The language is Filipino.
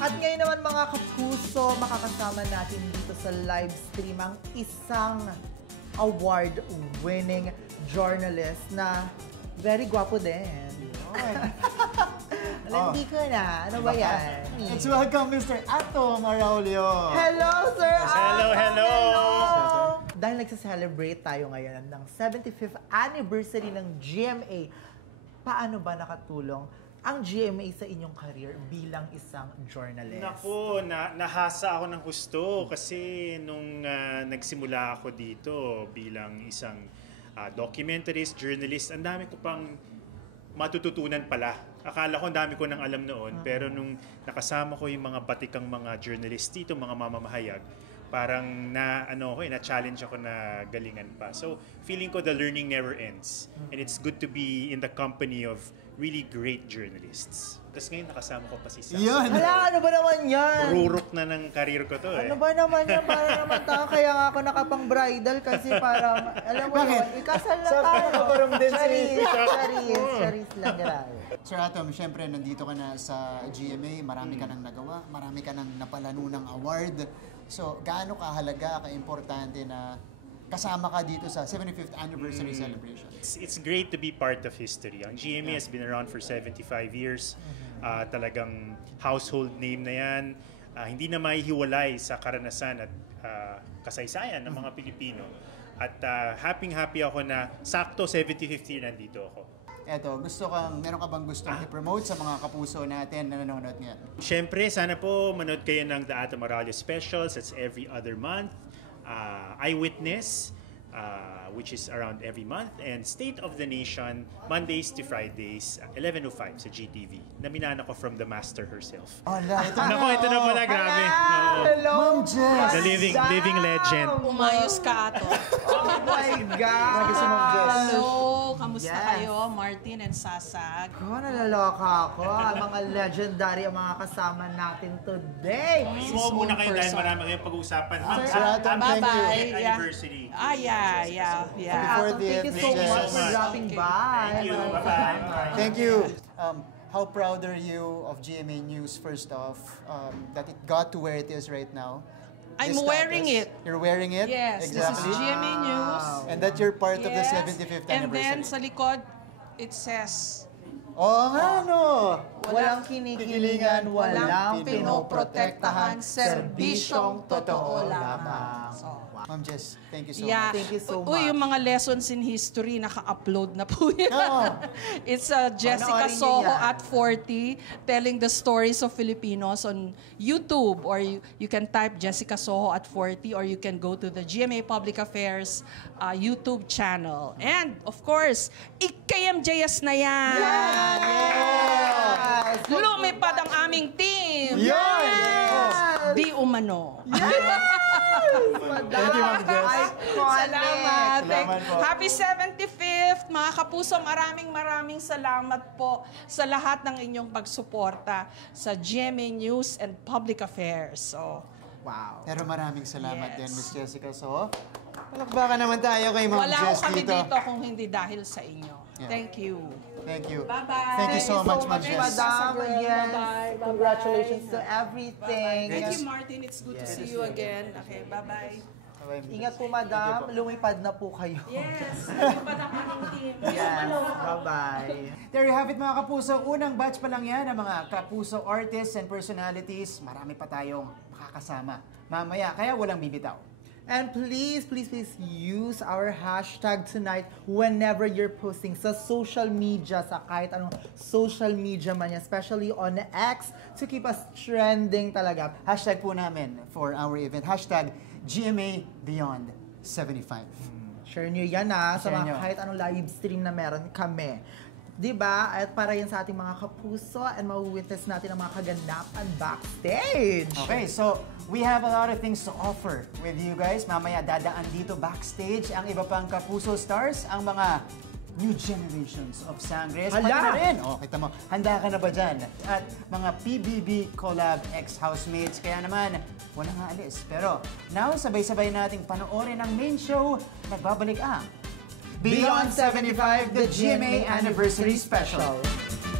At ngayon naman mga kapuso, makakasama natin dito sa live stream ang isang award-winning journalist na very gwapo din. Hindi ko na. Ano ba yan? Let's welcome Mr. Ato Maraulio. Hello, Sir Hello, hello! Dahil nagsa-celebrate tayo ngayon ng 75th anniversary ng GMA, paano ba nakatulong ang GMA sa inyong career bilang isang journalist? Naku, nahasa ako ng husto kasi nung nagsimula ako dito bilang isang documentarist, journalist, ang dami ko pang matututunan pala. Akala ko ang dami ko nang alam noon, pero nung nakasama ko yung mga batikang mga journalist dito, mga mamamahayag, parang na-challenge ako na galingan pa. So, feeling ko the learning never ends. And it's good to be in the company of really great journalists. Tapos ngayon nakasama ko pa si Sam. Hala, ano ba naman yan? Rurok na ng career ko to Ano ba naman yan? Para naman tayo. Kaya nga ako nakapang-bridal kasi parang, alam mo yun, ikasal na tayo. Charis lang, grabe. Sir Atom, syempre nandito ka na sa GMA, marami ka nang nagawa, marami ka nang napalano ng award. So, gaano kahalaga, ka-importante na kasama ka dito sa 75th anniversary celebration? It's great to be part of history. Ang GMA has been around for 75 years. Talagang household name na yan. Hindi na maihiwalay sa karanasan at kasaysayan ng mga Pilipino. At happy ako na sakto 75th year nandito ako. Eto, meron ka bang gustong i-promote sa mga kapuso natin na nanonood ngayon? Siyempre, sana po manood kayo ng The Ato Maraulio Specials. It's every other month. Eyewitness, which is around every month, and State of the Nation, Mondays to Fridays, 11:05 sa GTV. Naminana ko from the master herself. Ito na pala, grabe. Hello, Ma'am Jess! The living legend. Umayos ka, Ato. Oh my God! Hello, kamusta kayo, Martin and Sasag? Nalaloka ako. Mga legendary ang mga kasama natin today. Imo muna kayo dahil marami kayong pag-uusapan. Sir Atom, thank you. Anniversary. Yeah. Thank you so much for dropping by. Thank you. Bye-bye. Thank you. How proud are you of GMA News, first off, that it got to where it is right now? I'm This wearing status. it. You're wearing it? Yes, Exactly. this is GMA News. And that you're part of the Yes. 75th And anniversary. then sa likod, it says, Walang kinikilingan, walang pinoprotektahan, serbisyong totoo lamang. Ma'am Jess, thank you so yeah. much. Thank you so much. Uy, yung mga lessons in history, naka-upload na po yan. It's Jessica Panoorin niyo Soho yan. at 40 telling the stories of Filipinos on YouTube, or you can type Jessica Soho at 40, or you can go to the GMA Public Affairs YouTube channel. And of course, IKMJS na yan! Yes! Lumipad ang aming team! Yes! Di umano. Thank you, Ma'am Jess. Salamat. Salamat po. Happy 75th, mga kapuso. Maraming salamat po sa lahat ng inyong pagsuporta sa GMA News and Public Affairs. So, Wow. Pero maraming salamat Yes. din, Miss Jessica. So, palakbakan naman tayo kay Ma'am wala Jess ko kami dito. dito kung hindi dahil sa inyo. Yeah. Thank you. Thank you. Bye-bye. Thank you so much, Ma'am Madam. Jess. Yes. Bye-bye. Congratulations to everything. Thank you, Martin. It's good to see you again. Okay, bye-bye. Ingat po, madam. Lumipad na po kayo. Yes, lumipad ang aming team. Yes. Bye-bye. There you have it, mga kapuso. Unang batch pa lang yan ng mga kapuso artists and personalities. Marami pa tayong makakasama mamaya, kaya walang bibitaw. And please use our hashtag tonight whenever you're posting sa social media, sa kahit anong social media man yan, especially on X, to keep us trending talaga. Hashtag po namin for our event. Hashtag GMA Beyond 75. Share nyo yan sa Share mga nyo. kahit anong live stream na meron kami. Diba? At para yan sa ating mga kapuso and mawitness natin ang mga kaganapan backstage. Okay, so we have a lot of things to offer with you guys. Mamaya dadaan dito backstage ang iba pang kapuso stars, ang mga new generations of Sangres. Hala! Pati na rin. Kita mo, handa ka na ba dyan? At mga PBB Collab ex-housemates. Kaya naman, walang aalis. Pero now, sabay-sabay nating panoorin ang main show. Nagbabalik ang Beyond 75, the GMA Anniversary Special.